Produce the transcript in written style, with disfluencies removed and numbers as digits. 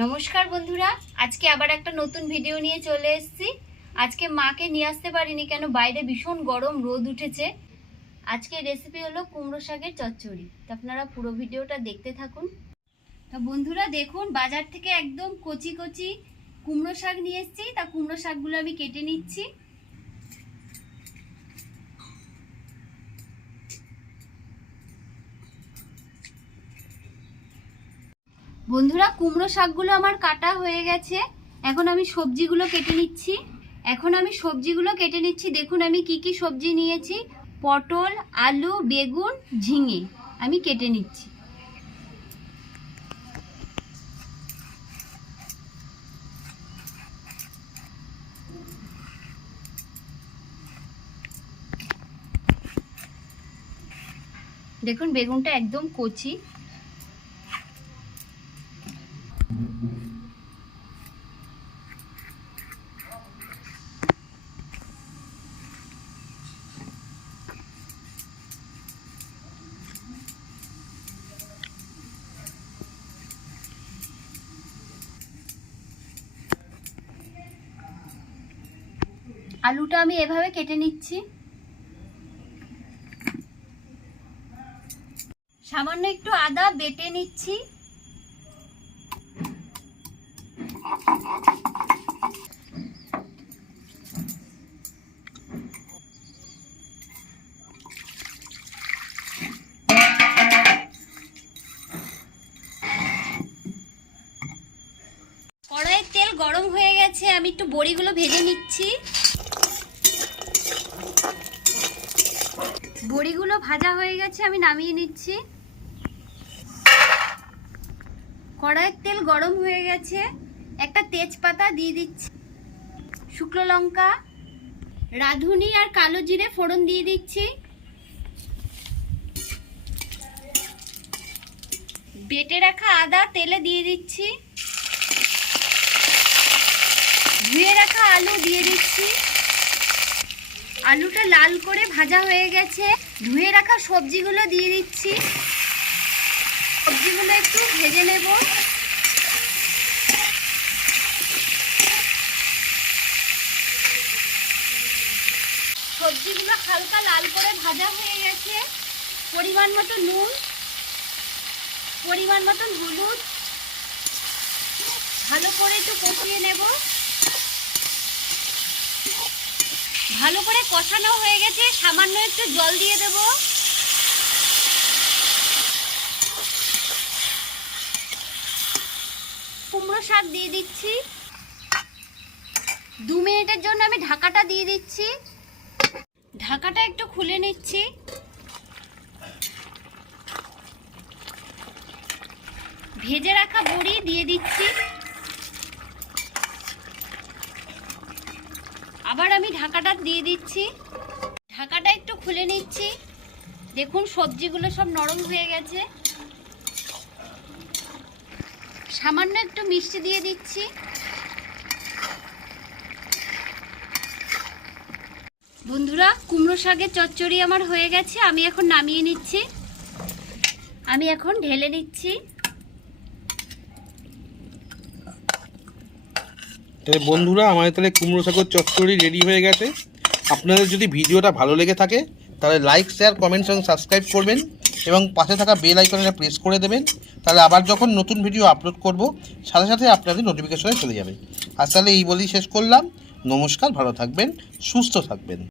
নমস্কার বন্ধুরা, আজকে আবার একটা নতুন ভিডিও নিয়ে চলে এসেছি। আজকে মাকে নিয়ে আসতে পারিনি, কেন বাইরে ভীষণ গরম রোদ উঠেছে। আজকে রেসিপি হলো কুমড়ো শাকের চচ্চড়ি। তো আপনারা পুরো ভিডিওটা দেখতে থাকুন। তো বন্ধুরা দেখুন, বাজার থেকে একদম কচি কচি কুমড়ো শাক নিয়ে এসেছি। তা কুমড়ো শাকগুলো আমি কেটে নিচ্ছি। বন্ধুরা, কুমড়ো শাকগুলো আমার কাটা হয়ে গেছে। এখন আমি সবজিগুলো কেটে নিচ্ছি। দেখুন আমি কি কি সবজি নিয়েছি। পটল, আলু, বেগুন, ঝিঙে আমি কেটে নিচ্ছি। দেখুন বেগুনটা একদম কচি। আলুটা আমি এভাবে কেটে নিচ্ছি। সামান্য একটু আদা বেটে নিচ্ছি। কড়াইয়ের তেল গরম হয়ে গেছে, আমি একটু বড়িগুলো ভেজে নিচ্ছি। বড়িগুলো ভাজা হয়ে গেছে, আমি নামিয়ে নিচ্ছি। কড়াইয়ের তেল গরম হয়ে গেছে, একটা তেজপাতা দিয়ে দিচ্ছি, শুকনো লঙ্কা, রাঁধুনি আর কালো জিরে ফোড়ন দিয়ে দিচ্ছি। বেটে রাখা আদা তেলে দিয়ে দিচ্ছি। ধুয়ে রাখা আলু দিয়ে দিচ্ছি। আলুটা লাল করে ভাজা হয়ে গেছে, ধুয়ে রাখা সবজিগুলো দিয়ে দিচ্ছি। সবজিগুলো একটু ভেজে নেব। সবজিগুলো হালকা লাল করে ভাজা হয়ে গেছে। পরিমাণ মতো নুন, পরিমাণ মতো হলুদ, ভালো করে একটু কষিয়ে নেব। ভালো করে কষানো হয়ে গেছে, সামান্য একটু জল দিয়ে দেব। কুমড়ো শাক দিয়ে দিচ্ছি। 2 মিনিটের জন্য আমি ঢাকাটা দিয়ে দিচ্ছি। ঢাকাটা একটু খুলে নিচ্ছি। ভেজে রাখা বড়ি দিয়ে দিচ্ছি। আবার আমি ঢাকাটা দিয়ে দিচ্ছি। ঢাকাটা একটু খুলে নিচ্ছি। দেখুন সবজিগুলো সব নরম হয়ে গেছে। সামান্য একটু মিষ্টি দিয়ে দিচ্ছি। বন্ধুরা, কুমড়ো শাকের চচ্চড়ি আমার হয়ে গেছে, আমি এখন নামিয়ে নিচ্ছি। আমি এখন ঢেলে নিচ্ছি। তাহলে বন্ধুরা, আমাদের তাহলে কুমড়ো শাকের চচ্চড়ি রেডি হয়ে গেছে। আপনাদের যদি ভিডিওটা ভালো লেগে থাকে তাহলে লাইক, শেয়ার, কমেন্টস এবং সাবস্ক্রাইব করবেন এবং পাশে থাকা বেল আইকনটা প্রেস করে দেবেন। তাহলে আবার যখন নতুন ভিডিও আপলোড করব সাথে সাথে আপনাদের নোটিফিকেশনে চলে যাবে। আর তাহলে এই বলেই শেষ করলাম। নমস্কার, ভালো থাকবেন, সুস্থ থাকবেন।